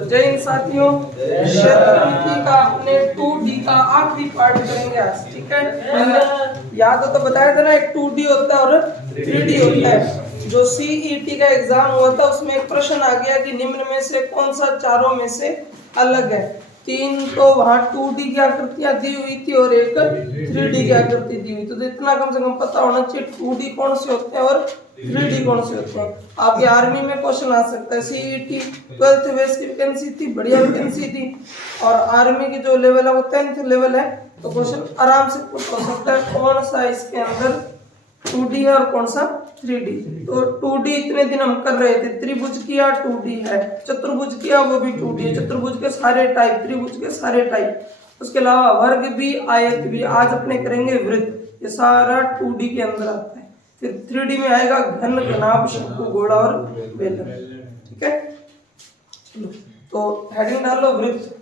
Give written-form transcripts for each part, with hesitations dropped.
जय हिंद साथियों, क्षेत्रमिति का अपने 2D का आखिरी पार्ट करेंगे आज। ठीक है, मैंने याद हो तो बताया था ना, एक 2D होता है और 3D होता है। जो CET का एग्जाम हुआ था उसमें एक प्रश्न आ गया कि निम्न में से कौन सा चारों में से अलग है। 3 तो वहाँ 2D की आकृतियां दी हुई थी और एक 3D की आकृति दी हुई, तो इतना कम से कम पता होना चाहिए 2D कौन से होते हैं और 3D कौन से होते हैं। आपके आर्मी में क्वेश्चन आ सकता है। CET 12th बेस की वैकेंसी थी, बढ़िया वैकेंसी थी, और आर्मी की जो लेवल है वो 10th लेवल है, तो क्वेश्चन आराम से पुट हो सकता है कौन सा इसके अंदर 2D है और कौन सा 3D। तो 2D इतने दिन हम कर रहे थे, त्रिभुज किया 2D है, चतुर्भुज किया वो भी 2D है, चतुर्भुज के सारे टाइप, त्रिभुज के सारे टाइप, उसके अलावा वर्ग भी, आयत भी। आज अपने करेंगे वृत्त, ये सारा 2D के अंदर आता है। फिर 3D में आएगा घन, घनाभ, शंकु, गोला और बेलन। ठीक है, चलो तो हेडिंग डालो वृत्त।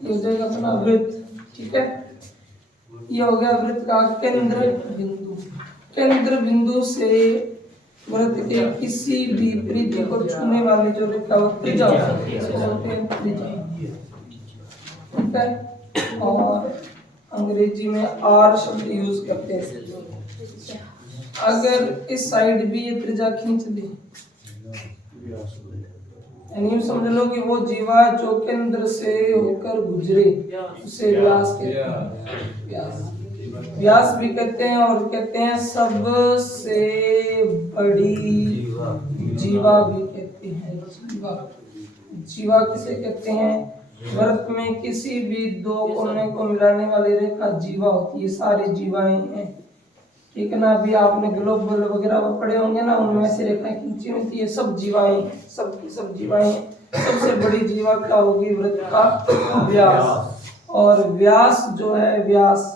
ये हो जाएगा अपना वृत्त। ठीक है, ये हो गया वृत्त का केंद्र बिंदु। केंद्र बिंदु से वृत्त के किसी भी परिधि को छूने वाली जो रेखा होती है उसको बोलते हैं त्रिज्या। ठीक है, और अंग्रेजी में आर शब्द यूज करते हैं। अगर इस साइड भी ये त्रिज्या खींच ली, यानी समझ लो कि वो जीवा जो केंद्र से होकर गुजरे उसे व्यास कहते हैं। व्यास भी कहते हैं, और कहते हैं सबसे बड़ी जीवा भी कहते हैं। जीवा किसे कहते हैं? वृत्त में किसी भी दो कोने को मिलाने वाली रेखा जीवा होती है। सारी जीवाएं हैं, ठीक है ना। अभी आपने ग्लोबल वगैरह पढ़े होंगे ना, उनमें से रेखाएं खींची हुई थी, ये सब जीवाएं, सबकी सब जीवाएं। सबसे बड़ी जीवा क्या होगी? वृत्त का व्यास। और व्यास जो है, व्यास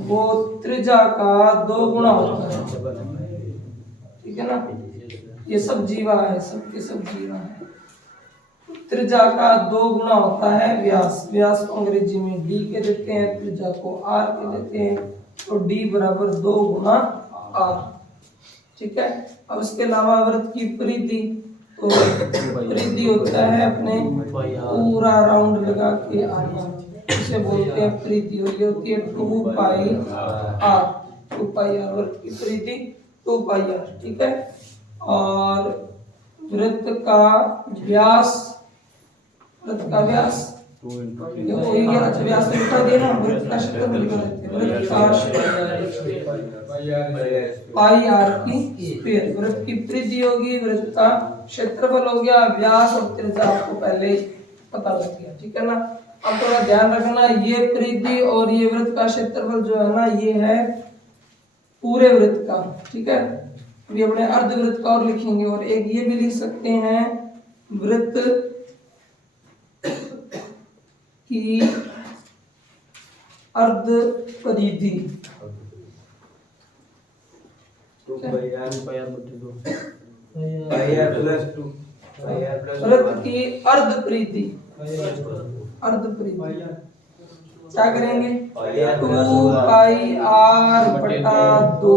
वो त्रिज्या का 2 गुना होता है। ठीक है ना, ये सब जीवा है, सबके सब जीवा है। त्रिज्या का 2 गुना होता है व्यास। व्यास को अंग्रेजी में d के देते हैं, त्रिज्या को r के देते हैं, तो d बराबर 2 गुना r। ठीक है, अब इसके अलावा वृत्त की परिधि, तो परिधि होता है अपने पूरा राउंड लगा के आना, इसे बोलते हैं परिधि। और ये होती है 2 पाई r। 2 पाई r वृत्त की परिधि 2 पाई r। ठीक है, और वृत्त का व्यास, वृत्त का व्यास ये हो गया। अच्छा, व्यास तो लिखा दिया ना, वृत्त का क्षेत्रफल लिखा देते हैं। वृत्त का पाई आर की स्क्वायर। वृत्त की परिधि होगी, वृत्त का क्षेत्रफल हो गया, व्यास और त्रिज्या आपको पहले ही पता लग गया। ठीक है ना। अब थोड़ा ध्यान रखना, ये परिधि और ये वृत्त का क्षेत्रफल जो है ना, ये है पूरे वृत्त का। ठीक है, अभी अपने अर्धवृत्त का और लिखेंगे, और एक ये भी लिख सकते हैं वृत्त की अर्ध परिधि। वृत्त की अर्ध परिधि, अर्ध परिधि क्या करेंगे? 2 पाई r बटा 2।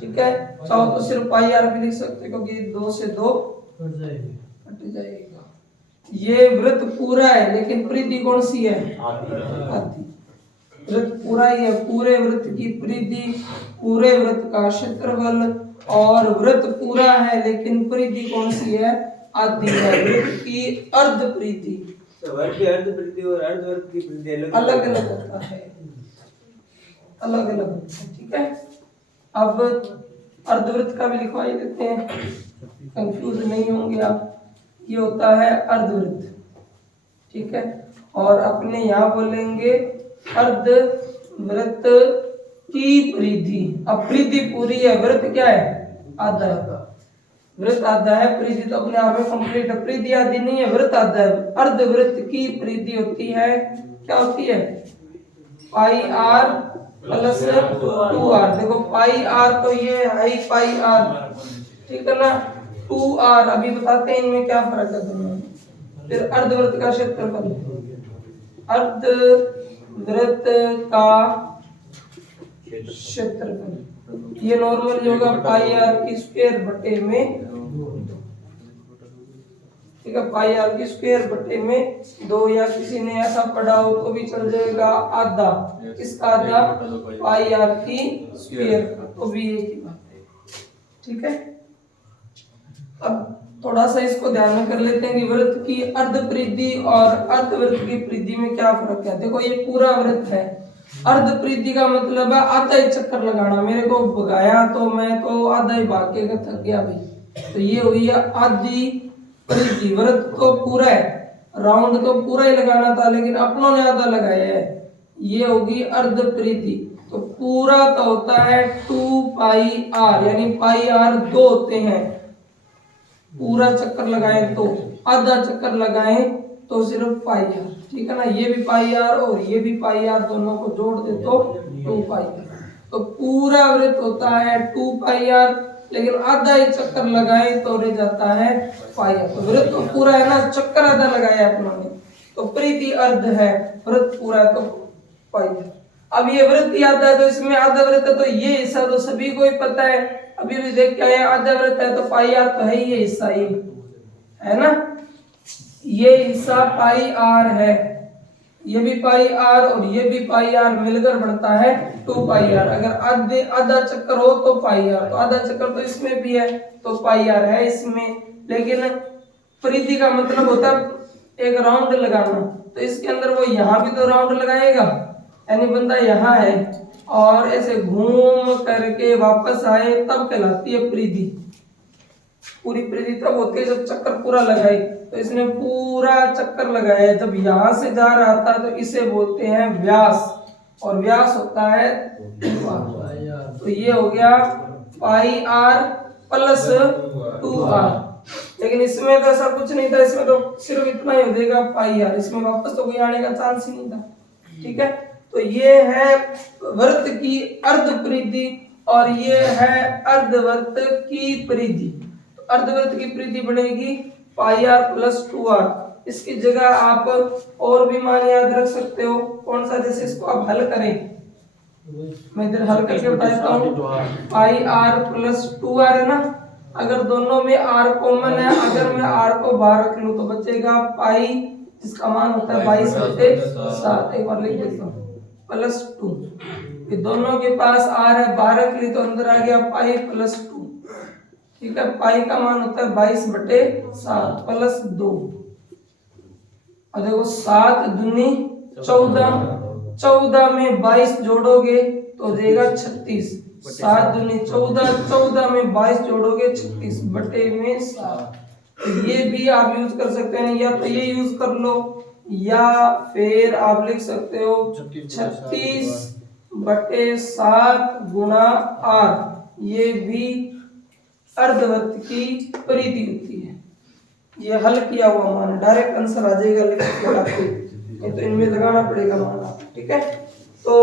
ठीक है, चाहो तो सिर्फ पाई r भी लिख सकते, क्योंकि 2 से 2 हट जाएगा। ये वृत्त पूरा है, लेकिन परिधि कौन सी है? आधी। वृत्त पूरा ही है, पूरे वृत्त की परिधि, पूरे वृत्त का क्षेत्रफल, और वृत्त पूरा है लेकिन परिधि कौन सी है? आधी है। वृत्त की अर्ध परिधि। वर्ग की अर्ध परिधि और अर्धवर्ग की परिधि अलग अलग होता है, अलग अलग होता है। ठीक है, अब अर्धवृत्त का भी लिखवा ही देते हैं, कंफ्यूज नहीं होंगे आप। ये होता है अर्धवृत्त। ठीक है, और अपने यहाँ बोलेंगे अर्धवृत्त की परिधि। अब परिधि पूरी है, वृत्त क्या है? आधा है। वृत्त आधा है, परिधि तो अपने आप में कंप्लीट है। परिधि आधी नहीं है, वृत्त आधा है। अर्धवृत्त की परिधि होती है, क्या होती है? पाई r प्लस 2r। देखो पाई आर तो ये है पाई आर, ठीक है ना। 2r अभी बताते हैं इनमें क्या फर्क है दोनों में। फिर अर्धवृत्त का क्षेत्रफल, अर्धवृत्त का क्षेत्रफल ये नॉर्मल होगा पाई आर की स्क्वायर बटे में, ठीक है, पाई आर की स्क्वायर बटे में 2, या किसी ने ऐसा पढ़ा हो तो भी चल जाएगा आधा, किसका आधा, पाई आर की स्क्वायर का, तो भी एक ही बात है, ठीक है। अब थोड़ा सा इसको ध्यान में कर लेते हैं कि वृत्त की अर्धपरिधि और अर्धवृत्त की परिधि में क्या फर्क है। देखो ये पूरा वृत्त है, अर्धपरिधि का मतलब है आधा ही चक्कर लगाना। मेरे को भगाया तो मैं तो आधा ही भाग के थक गया भाई, तो ये हुई आधी परिधि। वृत्त तो पूरा है, राउंड तो पूरा ही लगाना था, लेकिन अपनों ने आधा लगाया है, ये होगी अर्धपरिधि। तो पूरा तो होता है 2 पाई आर, यानी पाई आर 2 होते हैं। पूरा चक्कर लगाएं तो, आधा चक्कर लगाएं तो सिर्फ पाई आर, ठीक है ना। ये भी पाई आर और ये भी पाई आर, दोनों को जोड़ दे तो 2 पाई आर। तो पूरा वृत्त होता है 2 पाई आर, लेकिन आधा ही चक्कर लगाएं तो रह जाता है पाई आर। तो वृत्त तो पूरा है ना, चक्कर आधा लगाया अपनों ने, तो परिधि अर्ध है, वृत्त पूरा है तो पाई आर। अब ये वृत्त याद है तो इसमें आधा वृत्त है, तो ये हिस्सा तो सभी को ही पता है, अभी भी देख के आए आधा वृत्त है तो पाई आर तो है, ये हिस्सा ये है ना, ये हिस्सा पाई आर है, ये भी पाई आर और ये भी पाई आर मिलकर बनता है 2 पाई आर। अगर आधा चक्कर हो तो पाई आर, तो आधा चक्कर तो इसमें भी है तो पाई आर है इसमें। लेकिन परिधि का मतलब होता है एक राउंड लगाना, तो इसके अंदर वो यहाँ भी तो राउंड लगाएगा, यानी बंदा यहाँ है और ऐसे घूम करके वापस आए, तब कहलाती है परिधि। पूरी परिधि तब होती है जब चक्कर पूरा लगाए, तो इसने पूरा चक्कर लगाया। जब यहाँ से जा रहा था तो इसे बोलते हैं व्यास, और व्यास होता है 2r। तो ये हो गया पाई आर प्लस 2r। लेकिन इसमें तो ऐसा कुछ नहीं था, इसमें तो सिर्फ इतना ही हो जाएगा पाई आर, इसमें वापस तो कोई आने का चांस ही नहीं था, ठीक है। तो ये है वृत्त की अर्धपरिधि और ये है अर्धवृत्त की परिधि। तो अर्धवृत्त की परिधि बनेगी पाई आर प्लस 2r। इसकी जगह आप और भी मान याद रख सकते हो, कौन सा, जैसे इसको आप हल करें, मैं इधर हल करके बताता हूँ। पाई आर प्लस 2r है ना, अगर दोनों में r कॉमन है, अगर मैं r को बाहर रख लूं तो बचेगा पाई, जिसका मान होता है 22/7। एक बार लिख देता हूँ, प्लस 2। ये दोनों के पास r है, 12 के लिए तो अंदर आ गया पाई प्लस 2, ठीक है। पाई का मान होता है 22/7 प्लस 2। और देखो 7 दूनी 14, 14 में 22 जोड़ोगे तो हो जाएगा 36। 7 दूनी 14, 14 में 22 जोड़ोगे 36 बटे में 7। तो ये भी आप यूज कर सकते हैं, या तो ये यूज कर लो, या फिर आप लिख सकते हो 36/7 गुणा r। ये भी अर्धवृत्त की परिधि होती है। ये हल किया हुआ मान, डायरेक्ट आंसर आ जाएगा लिख के, नहीं तो इनमें लगाना पड़ेगा मान, ठीक है। तो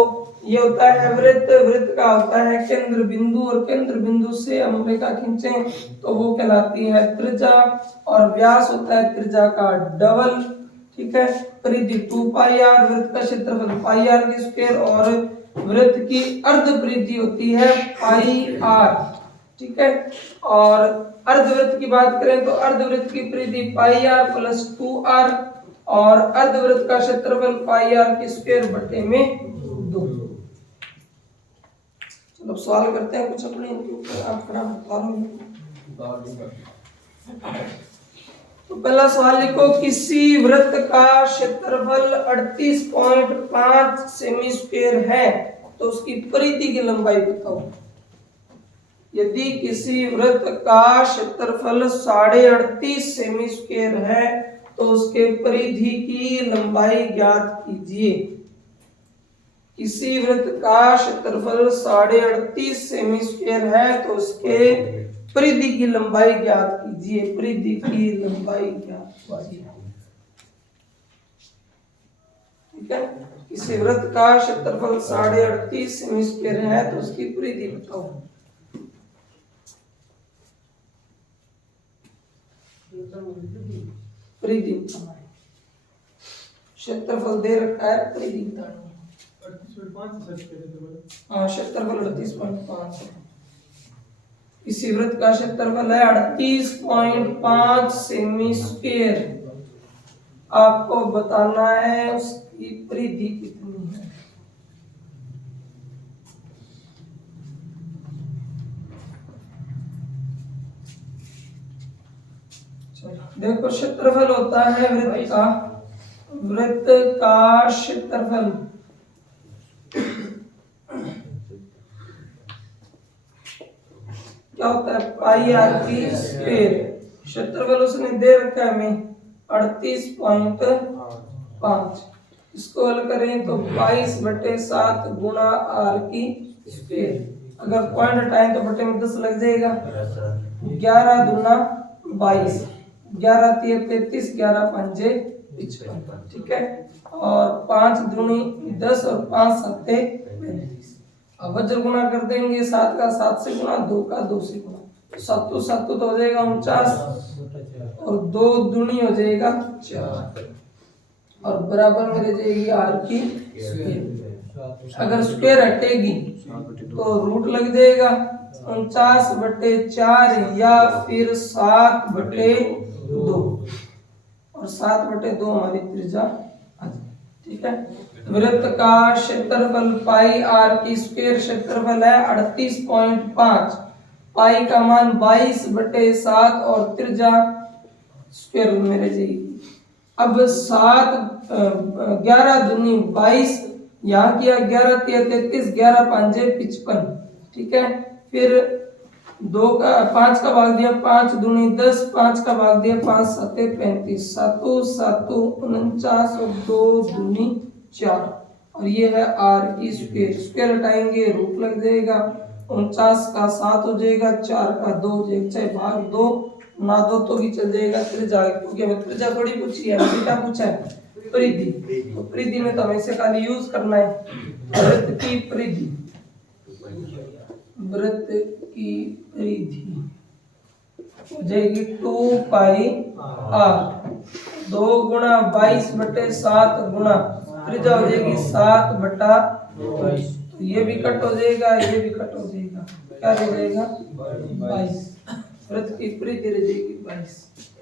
ये होता है वृत्त, वृत्त का होता है केंद्र बिंदु, और केंद्र बिंदु से हम रेखा खींचें तो वो कहलाती है त्रिज्या, और व्यास होता है त्रिज्या का डबल, ठीक है। परिधि 2 पाई आर, वृत्त का क्षेत्रफल पाई आर की स्क्वायर, और वृत्त की अर्धपरिधि होती है पाई आर, ठीक है। और अर्धवृत्त की बात करें तो अर्धवृत्त की परिधि पाई आर प्लस 2r, और अर्धवृत्त का क्षेत्रफल पाई आर की स्क्वायर बटे में 2। चलो सवाल करते हैं कुछ अपने इनके ऊपर, आप तो पहला सवाल लिखो, किसी वृत्त का क्षेत्रफल 38.5 सेमी स्क्वायर है तो उसकी परिधि की लंबाई बताओ। यदि किसी वृत्त का क्षेत्रफल 38.5 सेमी स्क्वायर है तो उसके परिधि की लंबाई ज्ञात कीजिए। किसी वृत्त का क्षेत्रफल 38.5 सेमी स्क्वायर है तो उसके परिधि की लंबाई ज्ञात कीजिए। परिधि की लंबाई ज्ञात कीजिए, ठीक है। किसी वृत्त का क्षेत्रफल 38.5 सेमी स्क्वायर है तो उसकी परिधि बताओ। परिधि बताना है, क्षेत्रफल दे रखा है, परिधि बतानी है। 38.5 हाँ, क्षेत्रफल 38.5 है। इसी वृत्त का क्षेत्रफल है 38.5 सेमी स्क्वायर। आपको बताना है उसकी परिधि कितनी है। देखो क्षेत्रफल होता है वृत्त का क्षेत्रफल क्या होता है, पाई आर की स्क्वायर। क्षेत्रफल उसने दे रखा है हमें 38.5। इसको हल करें तो 22/7 गुणा आर की स्क्वायर। अगर पॉइंट हटाएं तो बटे में 10 लग जाएगा। 11 दूना 22, 11 तिया 33, 11 पंजे 55। ठीक है, और 5 दूनी 10 और 5 सत्ते 35। अब वज्र गुणा कर देंगे, 7 का 7 से गुणा, 2 का 2 से गुणा, 7 तो हो जाएगा 49 और 2 दूनी हो जाएगा 4 और बराबर में रह जाएगी आर की स्क्वायर। अगर स्क्वायर हटेगी तो रूट लग जाएगा 49/4 या फिर 7/2 और 7/2 हमारी त्रिज्या आ जाएगी। ठीक है, वृत्त का क्षेत्रफल पाई आर की स्क्वायर क्षेत्रफल है 38.5, पाई का मान 22/7 और त्रिज्या स्क्वायर में रह जाएगी। अब 11 दूनी 22, यहाँ किया 11 तिया 33, 11 पंजे 55। ठीक है, फिर 5 का भाग दिया 5 दूनी 10, 5 का भाग दिया 5 सत्ते 35, 7 49 और 2 दूनी 4 और ये है आर की स्क्वायर। स्क्वायर हटाएंगे रूट लग जाएगा, 49 का 7 हो जाएगा, 4 का 2 हो जाएगा, चाहे भाग 2 ना 2 तो भी चल जाएगा। त्रिज्या क्योंकि हमें त्रिज्या थोड़ी पूछी है, थीटा पूछा है, परिधि। तो परिधि में तो हमें इसे खाली यूज करना है। वृत्त की परिधि, वृत्त की परिधि हो जाएगी 2 पाई आर। 2 गुणा 22/7 गुणा त्रिज्या हो जाएगी 7/22। तो ये भी कट हो जाएगा, ये भी कट हो जाएगा, क्या रह जाएगा 22। वृत्त की परिधि रह जाएगी 22।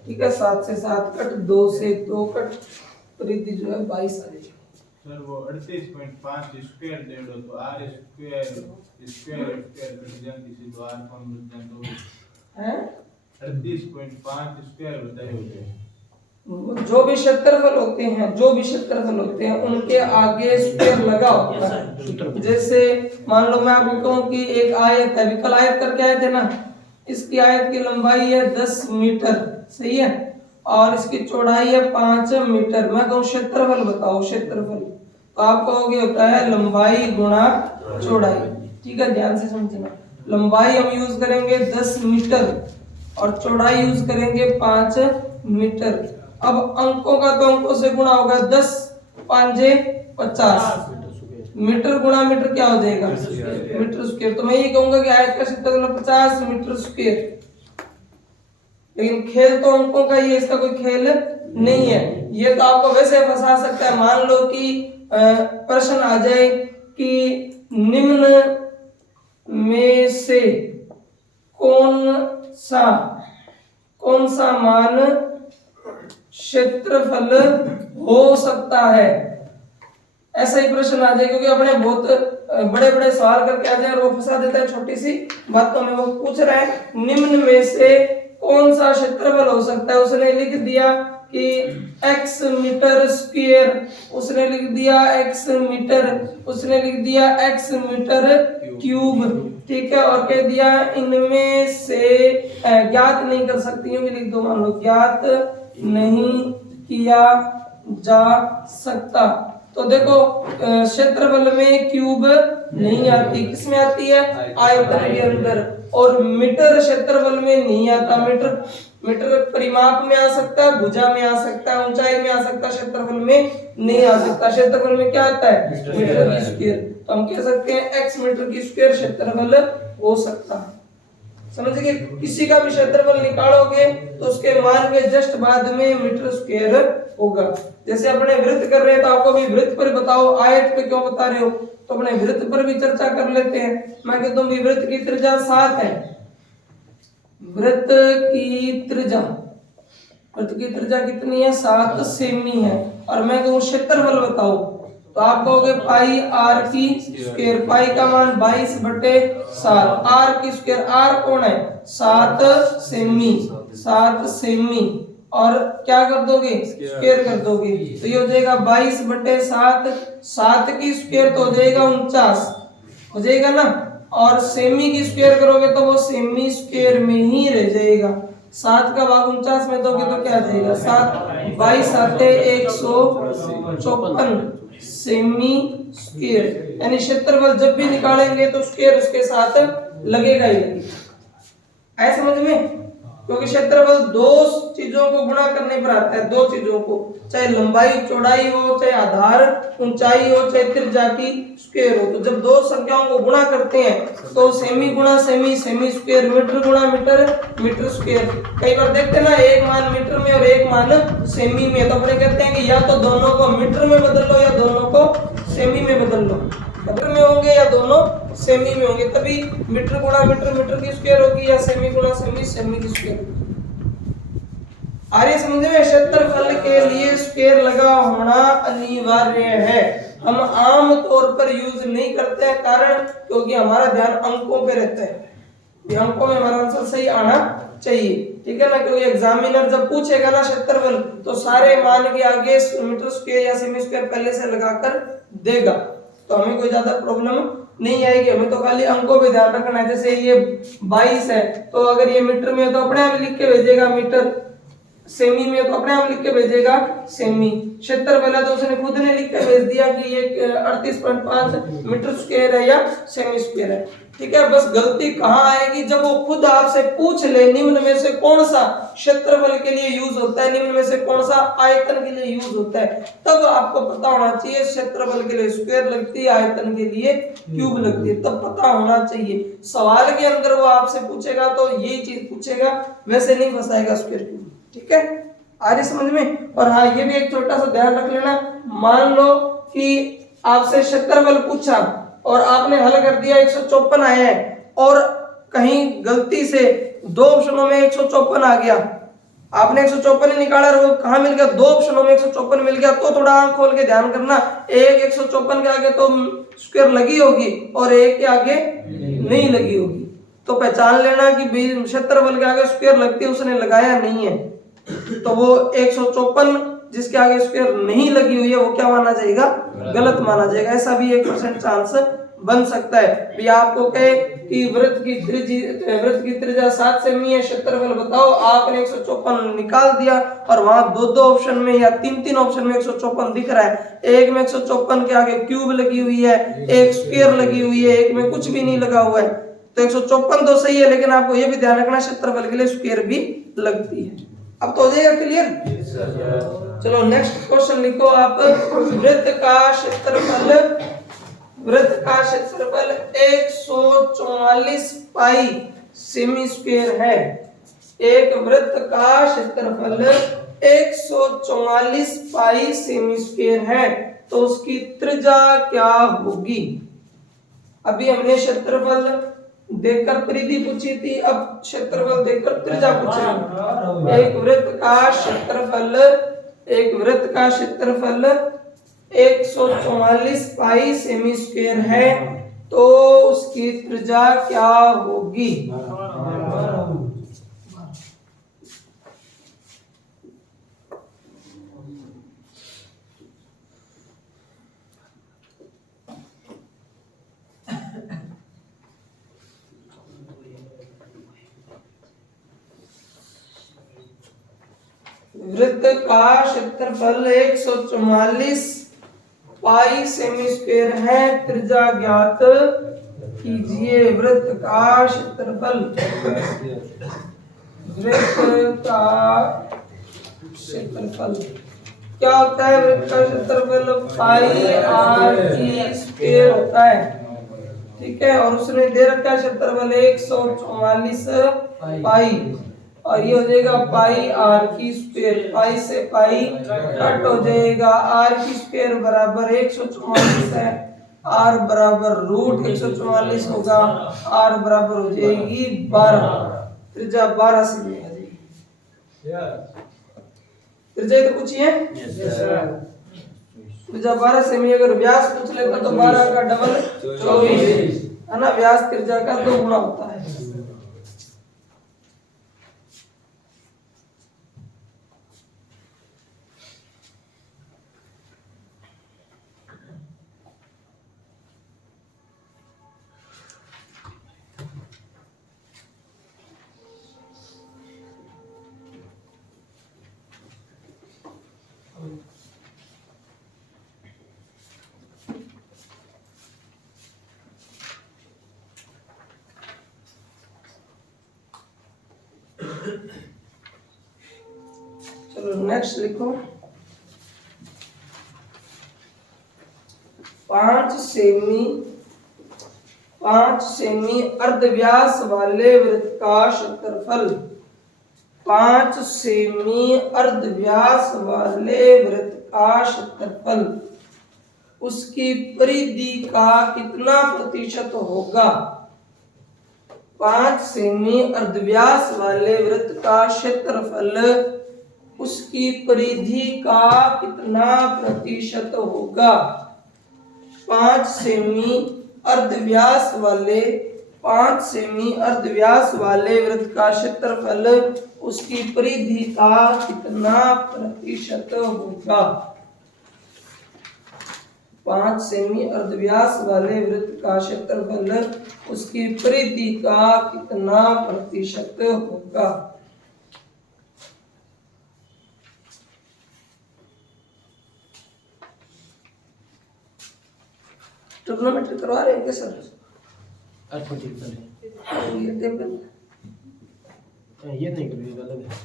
ठीक है, 7 से 7 कट, 2 से 2 कट, परिधि जो है 22 आ जाएगी। सर वो 38.5 स्क्वायर दे दो तो आर स्क्वायर कट जाती सी तो आर कम बच जाता हो है। 38.5 स्क्वायर बताइए। जो भी क्षेत्रफल होते हैं उनके आगे स्क्वायर लगा होता है। जैसे मान लो मैं आपको कहूं कि एक आयत है, विकल आयत करके आए थे ना, इसकी आयत की लंबाई है 10 मीटर, सही है, और इसकी चौड़ाई है 5 मीटर। मैं कहूँ क्षेत्रफल बताओ, क्षेत्रफल, तो आप कहोगे होता है लंबाई गुणा चौड़ाई। ठीक है, ध्यान से समझना, लंबाई हम यूज करेंगे 10 मीटर और चौड़ाई यूज करेंगे 5 मीटर। अब अंकों का तो अंकों से गुणा होगा, 10 5 50, मीटर गुणा मीटर क्या हो जाएगा मीटर स्क्वायर। तो मैं ये कहूंगा कि आयत का क्षेत्रफल 50 मीटर स्क्वायर। लेकिन खेल तो अंकों का ही है, इसका कोई खेल नहीं है। ये तो आपको वैसे फंसा सकता है। मान लो कि प्रश्न आ जाए कि निम्न में से कौन सा मान क्षेत्रफल हो सकता है, ऐसा ही प्रश्न आ जाए। क्योंकि अपने बहुत बड़े बड़े सवाल करके आ जाए और वो फंसा देता है छोटी सी बातों में। वो पूछ रहा है निम्न में से कौन सा क्षेत्रफल हो सकता है। उसने लिख दिया कि x मीटर स्क्वायर, उसने लिख दिया x मीटर, उसने लिख दिया x मीटर क्यूब। ठीक है, और कह दिया इनमें से ज्ञात नहीं कर सकती हूँ, लिख दो, मान लो ज्ञात नहीं किया जा सकता। तो देखो क्षेत्रफल में क्यूब नहीं आती, किसमें आती है आयतन के अंदर, और मीटर क्षेत्रफल में नहीं आता। मीटर मीटर परिमाप में आ सकता है, भुजा में आ सकता है, ऊंचाई में आ सकता है, क्षेत्रफल में नहीं आ सकता। क्षेत्रफल में क्या आता है? मीटर की स्क्वायर। तो हम कह सकते हैं x मीटर की स्क्वायर क्षेत्रफल हो सकता है। समझ गए? किसी का भी क्षेत्रफल निकालोगे तो उसके मान के जस्ट बाद में मीटर स्क्वायर होगा। जैसे अपने वृत्त कर रहे हैं तो आपको भी वृत्त पर बताओ, आयत पे क्यों बता रहे हो, तो अपने वृत्त पर भी चर्चा कर लेते हैं। मैं कहता हूं वृत्त की त्रिज्या 7 है, वृत्त की त्रिज्या कितनी है? 7 सेमी है। और मैं कहूं क्षेत्रफल बताओ तो आप कहोगे पाई आर की स्क्वायर। पाई का मान 22/7, आर की स्क्वायर, आर कौन है? 7 सेमी, 7 सेमी। और क्या कर दोगे? स्क्वायर कर दोगे। तो ये हो जाएगा 22/7, 7 की स्क्वायर तो हो जाएगा 49, हो जाएगा ना। और सेमी की स्क्वायर करोगे तो वो सेमी स्क्वायर में ही रह जाएगा। 7 का भाग 49 में दोगे तो क्या आ जाएगा? 7 22 आते 154 सेमी स्क्वायर। यानी क्षेत्रफल जब भी निकालेंगे तो स्क्वायर उसके साथ लगेगा ही लगेगा। ऐसा समझ में? क्योंकि क्षेत्रफल दो चीजों को गुणा करने पर आता है, दो चीजों को, चाहे लंबाई चौड़ाई हो, चाहे आधार ऊंचाई हो, चाहे त्रिज्या की स्क्वायर हो। तो जब दो संख्याओं को गुणा करते हैं तो सेमी गुणा सेमी, सेमी स्क्वायर, मीटर गुणा मीटर, मीटर स्क्वायर। कई बार देखते हैं ना, एक मान मीटर में और एक मान सेमी में, तो अपने कहते हैं कि या तो दोनों को मीटर में बदल लो या दोनों को सेमी में बदल लो। मीटर में होंगे या दोनों सेमी में होंगे, तभी मीटर गुणा मीटर, मीटर की स्क्वायर होगी, या सेमी गुणा सेमी, सेमी की स्क्वायर। आर्य समझ में? क्षेत्रफल के लिए स्क्वायर लगा होना अनिवार्य है। हम आम तौर पर यूज नहीं करते हैं, कारण क्योंकि हमारा ध्यान अंकों पे रहता है, ये अंकों में हमारा आंसर सही आना चाहिए, ठीक है ना। क्योंकि एग्जामिनर जब पूछेगा ना क्षेत्रफल तो सारे मान के आगे मीटर स्क्वायर या सेमी स्क्वायर पहले से लगाकर देगा, तो हमें कोई ज्यादा प्रॉब्लम नहीं आएगी। हमें तो खाली अंकों पे ध्यान रखना है। जैसे ये 22 है तो अगर ये मीटर में है तो अपने आप लिख के भेजेगा मीटर, सेमी में तो अपने आप लिख के भेजेगा सेमी। क्षेत्रफल है तो उसने खुद ने लिख के भेज दिया कि ये 38.5 मीटर स्क्वायर है या सेमी स्क्वायर है, ठीक है। बस गलती कहाँ आएगी? जब वो खुद आपसे पूछ ले निम्न में से कौन सा क्षेत्रफल के लिए यूज होता है, निम्न में से कौन सा आयतन के लिए यूज होता है, तब आपको पता होना चाहिए क्षेत्रफल के लिए स्क्वायर लगती है, आयतन के लिए क्यूब लगती है, तब पता होना चाहिए। सवाल के अंदर वो आपसे पूछेगा तो यही चीज पूछेगा, वैसे नहीं फंसाएगा स्क्वायर क्यूब, ठीक है। आगे समझ में? और हाँ, ये भी एक छोटा सा ध्यान रख लेना, मान लो कि आपसे क्षेत्रफल पूछा और आपने हल कर दिया, 154 आया है, और कहीं गलती से दो ऑप्शनों में 154 आ गया, आपने 154 ही निकाला और वो कहाँ मिल गया? दो ऑप्शनों में 154 मिल गया, तो थोड़ा आंख खोल के ध्यान करना। एक 154 के आगे तो स्क्वायर लगी होगी और एक के आगे नहीं लगी होगी, तो पहचान लेना कि क्षेत्रफल के आगे स्क्वायर लगती है, उसने लगाया नहीं है, तो वो 154 जिसके आगे स्क्वायर नहीं लगी हुई है वो क्या माना जाएगा? गलत माना जाएगा। ऐसा भी 1% चांस बन सकता है। भी आपको कहे कि वृत्त की त्रिज्या 7 सेमी है, क्षेत्रफल बताओ, आपने 154 निकाल दिया और वहां दो ऑप्शन में या तीन ऑप्शन में 154 दिख रहा है, एक में 154 के आगे क्यूब लगी हुई है, एक स्क्वायर लगी हुई है, एक में कुछ भी नहीं लगा हुआ है, तो 154 तो सही है, लेकिन आपको यह भी ध्यान रखना क्षेत्रफल के लिए स्क्वायर भी लगती है। अब तो हो जाएगा क्लियर? चलो नेक्स्ट क्वेश्चन लिखो आप। वृत्त का क्षेत्रफल 144 पाई सेमी स्क्वायर है। एक वृत्त का क्षेत्रफल 144 पाई सेमी स्क्वायर है, तो उसकी त्रिज्या क्या होगी? अभी हमने क्षेत्रफल देखकर परिधि पूछी थी, अब क्षेत्रफल देखकर त्रिज्या पूछेंगे। एक वृत्त का क्षेत्रफल 144 पाई सेमी स्क्वायर है, तो उसकी त्रिज्या क्या होगी? वृत्त का क्षेत्रफल 144 पाई सेमी स्क्वायर है, त्रिज्या ज्ञात कीजिए। वृत्त का क्षेत्रफल वृत्त का क्षेत्रफल क्या होता है? वृत्त का क्षेत्रफल पाई आर की स्क्वायर होता है, ठीक है। और उसने दे रखा है क्षेत्रफल 144 पाई, और ये हो जाएगा पाई आर की स्क्वायर। पाई से पाई कट हो जाएगा, आर की स्क्वायर बराबर 144 है, आर बराबर रूट 144 होगा, आर बराबर हो जाएगी 12, त्रिज्या 12 सेमी आ जाएगी। त्रिज्या तो पूछिए, त्रिज्या 12 सेमी। अगर व्यास पूछ लेता तो 12 का डबल 24 है ना, व्यास त्रिज्या का 2 गुना होता है। चलो नेक्स्ट लिखो। 5 सेमी अर्धव्यास वाले वृत्त का क्षेत्रफल, 5 सेमी अर्धव्यास वाले वृत्त का क्षेत्रफल उसकी परिधि का कितना प्रतिशत होगा? 5 सेमी अर्धव्यास वाले वृत्त का क्षेत्रफल उसकी परिधि का कितना प्रतिशत होगा? 5 सेमी अर्धव्यास वाले 5 सेमी अर्धव्यास वाले वृत्त का क्षेत्रफल उसकी परिधि का कितना प्रतिशत होगा? 5 सेमी अर्धव्यास वाले वृत्त का क्षेत्रफल उसकी परिधि का कितना प्रतिशत होगा? ट्रिग्नोमेट्री करवा रहे हैं क्या सर? ये टेबल ये नहीं करेंगे, अलग है।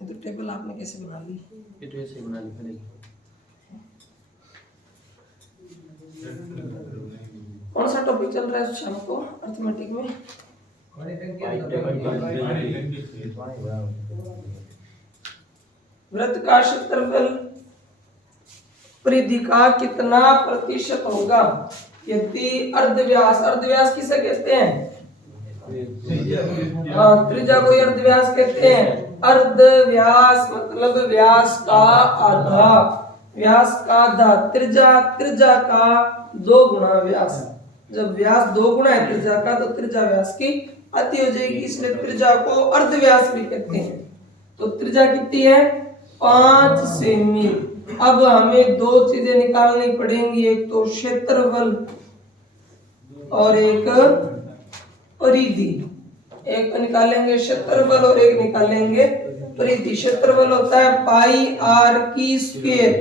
ये तो टेबल आपने कैसे बना ली? ये तो ऐसे ही बनानी पड़ेगी। कौन सा टॉपिक चल रहा है शाम को अर्थमेटिक में? वृत्त का क्षेत्रफल परिधि का कितना प्रतिशत होगा यदि अर्धव्यास, अर्धव्यास किसे कहते हैं? त्रिज्या को अर्धव्यास कहते हैं। अर्धव्यास मतलब व्यास का आधा, व्यास का आधा। त्रिज्या का 2 गुना व्यास। जब व्यास 2 गुना है त्रिज्या का तो त्रिज्या व्यास की आधी हो जाएगी, इसलिए त्रिज्या को अर्धव्यास भी कहते हैं। तो त्रिज्या कितनी है? 5 सेमी। अब हमें 2 चीजें निकालनी पड़ेंगी, एक तो क्षेत्रफल और एक परिधि। एक निकालेंगे क्षेत्रफल और एक निकालेंगे परिधि। क्षेत्रफल होता है पाई आर की स्क्वायर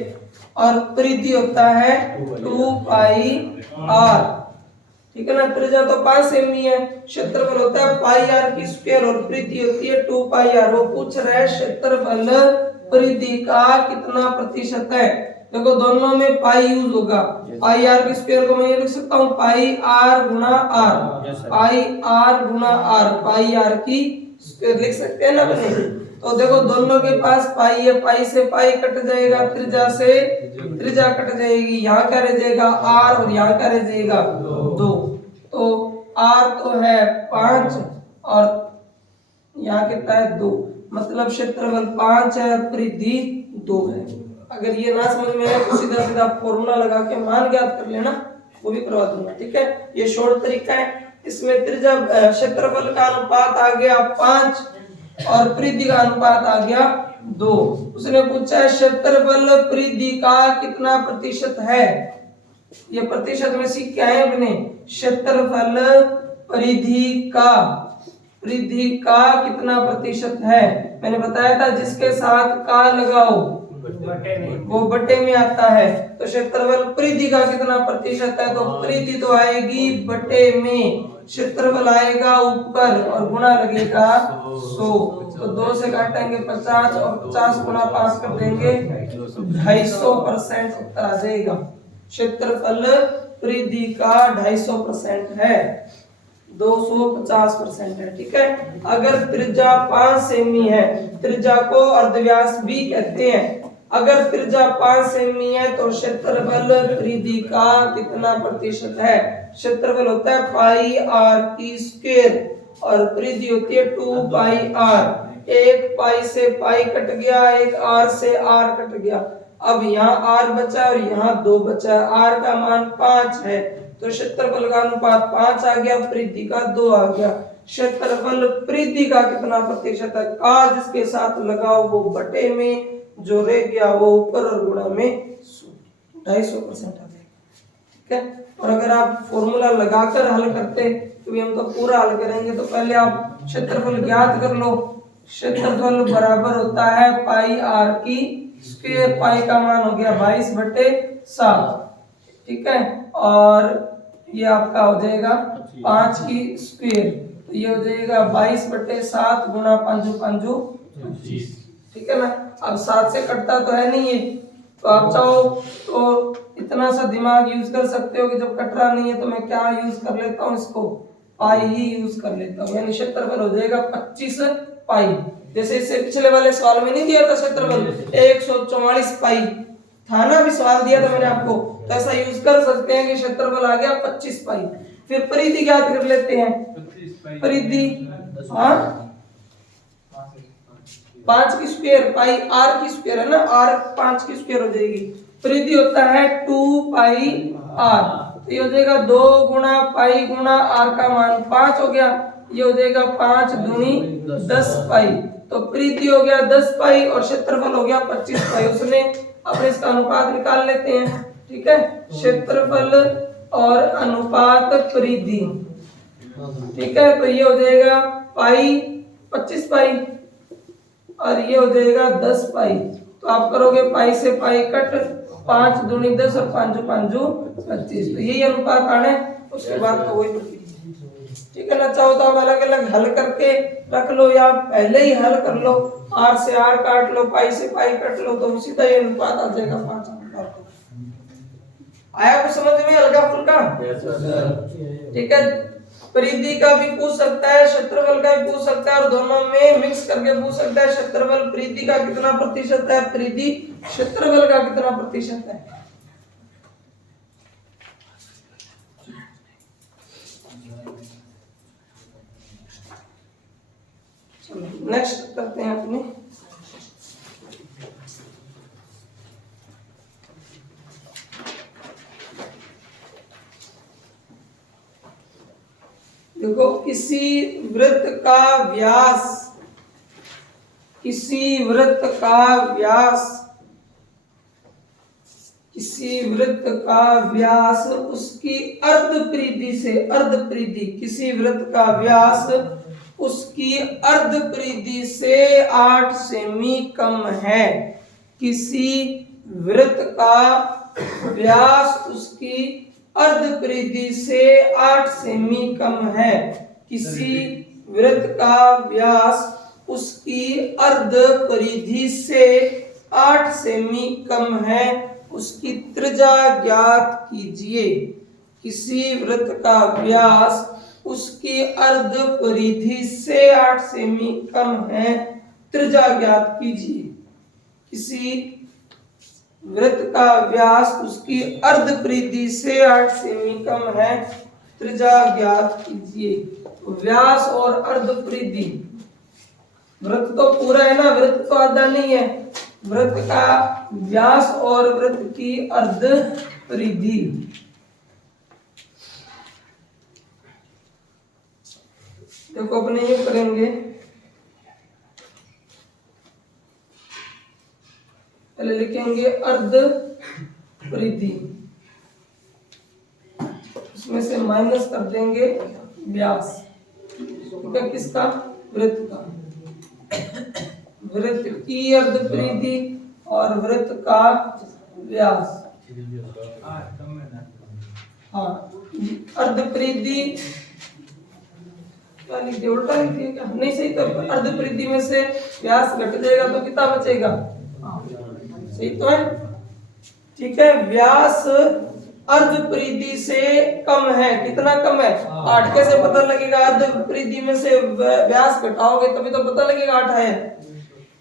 और परिधि होता है 2 पाई आर, ठीक है ना। त्रिज्या तो 5 सेमी है, क्षेत्रफल होता है पाई आर की स्क्वायर और परिधि होती है 2 पाई आर। वो पूछ रहा है क्षेत्रफल परिधि का कितना प्रतिशत है। देखो दोनों में पाई यूज होगा, पाई आर की स्क्वायर को मैं ये लिख सकता हूँ पाई आर गुना आर, पाई आर गुना आर, पाई आर की स्क्वायर लिख सकते हैं ना बने। तो देखो दोनों के पास पाई है, पाई से पाई कट जाएगा, त्रिज्या से त्रिज्या कट जाएगी, यहाँ क्या रह जाएगा आर और यहाँ क्या रह जाएगा 2। तो आर तो है 5 और यहाँ कितना है 2, मतलब क्षेत्रफल 5 है, परिधि 2 है। अगर ये ना समझ में आए तो सीधा सीधा फॉर्मूला लगा के मान ज्ञात कर लेना, वो भी करवा दूंगा, ठीक है। ये शॉर्ट तरीका है। इसमें त्रिज्या क्षेत्रफल का अनुपात आ गया 5 और परिधि का अनुपात आ गया 2। उसने पूछा है क्षेत्रफल परिधि का कितना प्रतिशत है। ये प्रतिशत में सीख के आए अपने। क्षेत्रफल परिधि का कितना प्रतिशत है। मैंने बताया था जिसके साथ का लगाओ वो बटे में आता है। तो क्षेत्रफल परिधि का कितना प्रतिशत है, तो परिधि तो आएगी बटे में, क्षेत्रफल आएगा ऊपर और गुणा लगेगा 100। तो 2 से काटेंगे 50 और 50 गुणा 5 कर देंगे 250% उत्तर आ जाएगा। क्षेत्रफल परिधि का 250% है, 250% है। ठीक है। अगर त्रिज्या 5 सेमी है, त्रिज्या को अर्धव्यास भी कहते हैं, अगर त्रिज्या 5 सेमी है तो क्षेत्रफल परिधि का कितना प्रतिशत है। क्षेत्रफल होता है पाई आर की स्क्वायर और परिधि होती है 2 पाई आर। एक पाई से पाई कट गया, एक आर से आर कट गया। अब यहाँ आर बचा और यहाँ 2 बचा। आर का मान 5 है तो क्षेत्रफल का अनुपात 5 आ गया, परिधि का 2 आ गया। क्षेत्रफल परिधि का कितना प्रतिशत है, का जिसके साथ लगाओ वो बटे में, जो रह गया वो ऊपर और गुणा में 250% आ जाएगा। ठीक है। और अगर आप फॉर्मूला लगाकर हल करते, तो हम तो पूरा हल करेंगे, तो पहले आप क्षेत्रफल ज्ञात कर लो। क्षेत्रफल बराबर होता है पाई आर की स्क्वायर, पाई का मान हो गया 22/7। ठीक है। और ये आपका हो जाएगा 5 की स्क्वायर, तो ये हो जाएगा 22/7 गुणा 5 5 25। ठीक है ना। अब 7 से कटता तो है नहीं ये, तो आप चाहो तो इतना सा दिमाग यूज कर सकते हो कि जब कट रहा नहीं है तो मैं क्या यूज कर लेता हूँ, इसको पाई ही यूज कर लेता हूँ। यानी क्षेत्रफल हो जाएगा 25 पाई। जैसे इससे पिछले वाले सवाल में नहीं दिया था क्षेत्रफल 144 पाई था ना, भी सवाल दिया था मैंने आपको, तो ऐसा यूज कर सकते हैं कि क्षेत्रफल आ गया 25 पाई। फिर परिधि ज्ञात कर लेते हैं। परिधि 5 की स्क्वायर, पाई आर की स्क्वायर है ना, आर 5 की स्क्वायर हो जाएगी। परिधि होता है 2 पाई आर, तो ये हो जाएगा 2 गुणा पाई गुणा आर का मान 5 हो गया, ये हो जाएगा 5 दूनी 10 पाई। तो परिधि हो गया 10 पाई और क्षेत्रफल हो गया 25 पाई। उसने अब इसका अनुपात निकाल लेते हैं। ठीक है। क्षेत्रफल और अनुपात परिधि। ठीक है। तो ये हो जाएगा पाई 25 पाई और ये हो जाएगा 10 पाई। तो आप करोगे पाई से पाई कट, 5 दूनी 10 और 5 5 25, तो यही अनुपात आने। उसके बाद तो वही परिधि। ठीक है ना। चाहो तो आप अलग अलग हल करके रख लो या पहले ही हल कर लो, आर से आर काट लो, पाई से पाई कट लो, तो सीधा ये अनुपात आ जाएगा 5 अनुपात। आया कुछ समझ में हल्का फुल्का? ठीक है। परिधि का भी पूछ सकता है, क्षेत्रफल का भी पूछ सकता है और दोनों में मिक्स करके पूछ सकता है। क्षेत्रफल परिधि का कितना प्रतिशत है, परिधि क्षेत्रफल का कितना प्रतिशत है। चलो नेक्स्ट करते हैं अपने। देखो, किसी वृत्त का व्यास, किसी वृत्त का व्यास, किसी वृत्त का व्यास उसकी अर्ध परिधि से, अर्ध परिधि, किसी वृत्त का व्यास उसकी अर्ध परिधि से 8 सेमी कम है। किसी वृत्त का व्यास उसकी अर्ध परिधि से 8 सेमी कम है। किसी वृत्त का व्यास उसकी अर्ध परिधि से 8 सेमी कम है, उसकी त्रिज्या ज्ञात कीजिए। किसी वृत्त का व्यास उसकी अर्ध परिधि से 8 सेमी कम है, त्रिज्या ज्ञात कीजिए। किसी वृत्त का व्यास उसकी अर्ध परिधि से 8 सेमी कम है, त्रिज्या ज्ञात कीजिए। व्यास और अर्ध परिधि, वृत्त तो पूरा है ना, वृत्त तो आधा नहीं है। वृत्त का व्यास और वृत्त की अर्ध परिधि। देखो अपने ये करेंगे, पहले लिखेंगे अर्ध परिधि, इसमें से माइनस कर देंगे व्यास। ठीक है। किसका? वृत्त का। वृत्त की अर्ध परिधि और वृत्त का व्यास। हाँ, अर्धपरिधि क्या लिख दिया, उल्टा लिख दिया क्या? नहीं सही, तो अर्धपरिधि में से व्यास घट जाएगा तो कितना बचेगा? हाँ, सही तो है। ठीक है, व्यास अर्धपरिधि से कम है, कितना कम है? 8। कैसे पता लगेगा? अर्धपरिधि में से व्यास घटाओगे तभी तो पता लगेगा 8 है।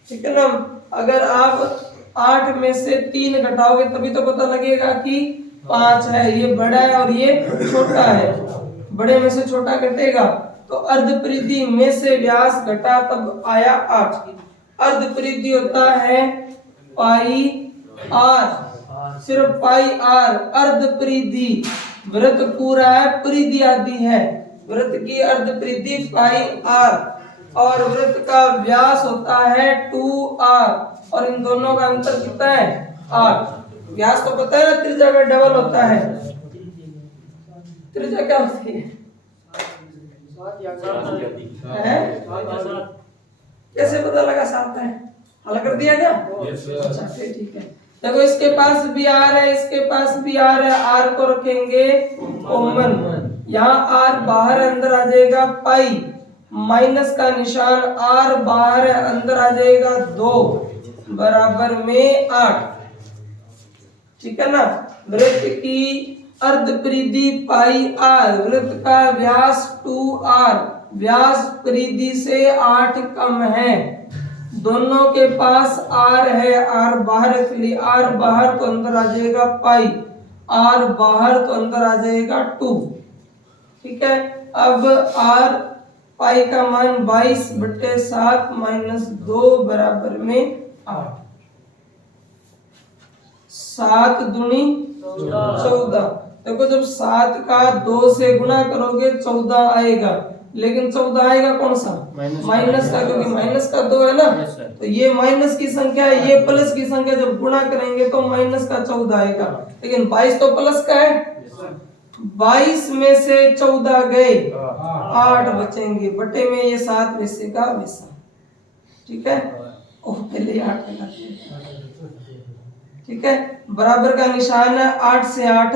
ठीक है ना, अगर आप 8 में से 3 घटाओगे तभी तो पता लगेगा कि 5 है। ये बड़ा है और ये छोटा है, बड़े में से छोटा घटेगा तो अर्धपरिधि में से व्यास घटा तब आया 8। अर्धपरिधि होता है पाई आर, सिर्फ पाई आर। अर्धपरिधि, वृत्त पूरा है, परिधि आदि है, वृत्त की अर्धपरिधि पाई आर और वृत्त का व्यास होता है 2r और इन दोनों का अंतर कितना है? r। व्यास तो पता है ना, त्रिज्या का डबल होता है। त्रिज्या क्या होती है? कैसे पता लगा? 7 है। हल कर दिया क्या? अच्छा फिर ठीक है। देखो इसके पास भी आर है, इसके पास भी आर है, आर को रखेंगे कॉमन। यहाँ आर बाहर अंदर आ जाएगा पाई, माइनस का निशान, आर बाहर है अंदर आ जाएगा 2 बराबर में 8। ठीक है ना, वृत्त की अर्धपरिधि पाई आर, वृत्त का व्यास 2r, व्यास परिधि से 8 कम है। दोनों के पास r है, r बाहर, इसलिए r बाहर तो अंदर आ जाएगा पाई, r बाहर तो अंदर आ जाएगा 2। ठीक है, अब r पाई का मान 22/7 माइनस 2 बराबर में 8। 7 दूनी 14। देखो जब 7 का 2 से गुना करोगे 14 आएगा, लेकिन 14 आएगा कौन सा? माइनस का, क्योंकि माइनस का 2 है ना, तो ये माइनस की संख्या है, ये प्लस की संख्या, जब गुणा करेंगे तो माइनस का 14 आएगा। लेकिन 22 तो प्लस का है, 22 में से 14 गए, 8 बचेंगे, बटे में ये 7 वैसे का वैसा। ठीक है, ओह पहले 8 लगाते हैं। ठीक है, बराबर का निशान है, 8 से 8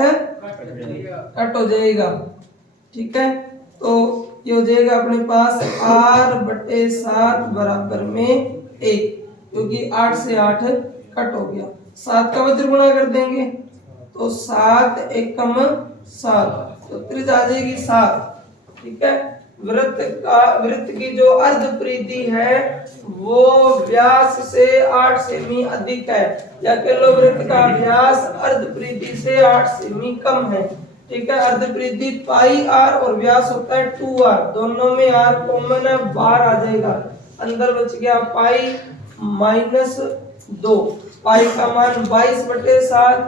कट हो जाएगा। ठीक है, तो ये हो जाएगा अपने पास r/7 बराबर में 1, क्योंकि 8 से 8 कट हो गया। 7 का वज्र गुणा कर देंगे तो 7 एकम 7, तो त्रिज्या आ जाएगी 7। ठीक है, वृत्त की जो अर्धपरिधि है वो व्यास से 8 सेमी अधिक है, या कह लो वृत्त का व्यास अर्धपरिधि से 8 सेमी कम है। ठीक है, अर्धपरिधि पाई आर और व्यास होता है 2r, दोनों में r कॉमन है, बाहर आ जाएगा, अंदर बच गया पाई माइनस 2, पाई का मान 22/7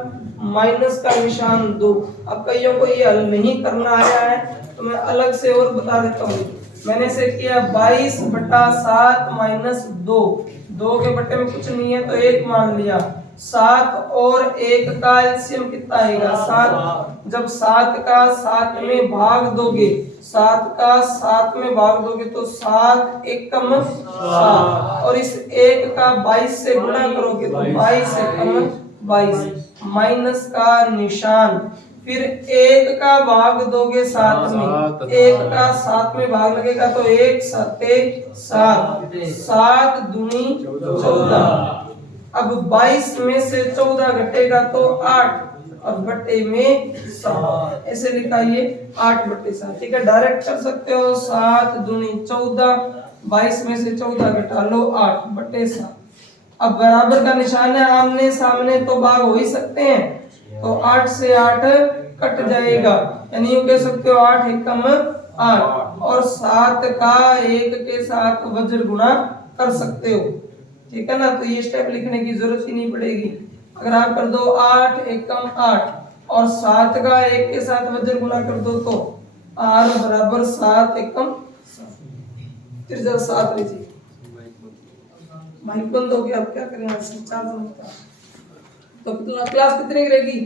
माइनस का निशान 2। अब कईयों को ये हल नहीं करना आया है तो मैं अलग से और बता देता हूँ। मैंने से किया 22/7 माइनस 2, 2 के बट्टे में कुछ नहीं है तो 1 मान लिया। 7 और 1 का एलसीएम कितना आएगा? 7। जब 7 का 7 में भाग दोगे, 7 का 7 में भाग दोगे तो 7 एकम 7, और इस 1 का 22 से गुणा करोगे तो 22 एकम 22, माइनस का निशान, फिर 1 का भाग दोगे 7 में, 1 का 7 में भाग लगेगा तो 1 7 7, 7 दूनी 14। अब 22 में से 14 घटेगा तो 8 और बट्टे में 7, ऐसे लिखाइए 8/7। ठीक है, डायरेक्ट कर सकते हो, 7 दूनी 14, 22 में से 14 घटा लो 8/7। अब बराबर का निशान है, आमने सामने तो भाग हो ही सकते हैं, तो 8 से 8 कट जाएगा, यानी यूं कह सकते हो 8 एकम 8, और 7 का 1 के साथ वज्र गुणा कर सकते हो। ठीक है ना, तो ये स्टेप लिखने की जरूरत ही नहीं पड़ेगी। अगर आप कर दो 8 एकम 8 और 7 का 1 के साथ वज्र गुणा कर दो तो r बराबर 7 एकम 7। त्रिज्या 7 लीजिए। माइक बंद हो गया, अब क्या करें? तो क्लास कितने की रहेगी?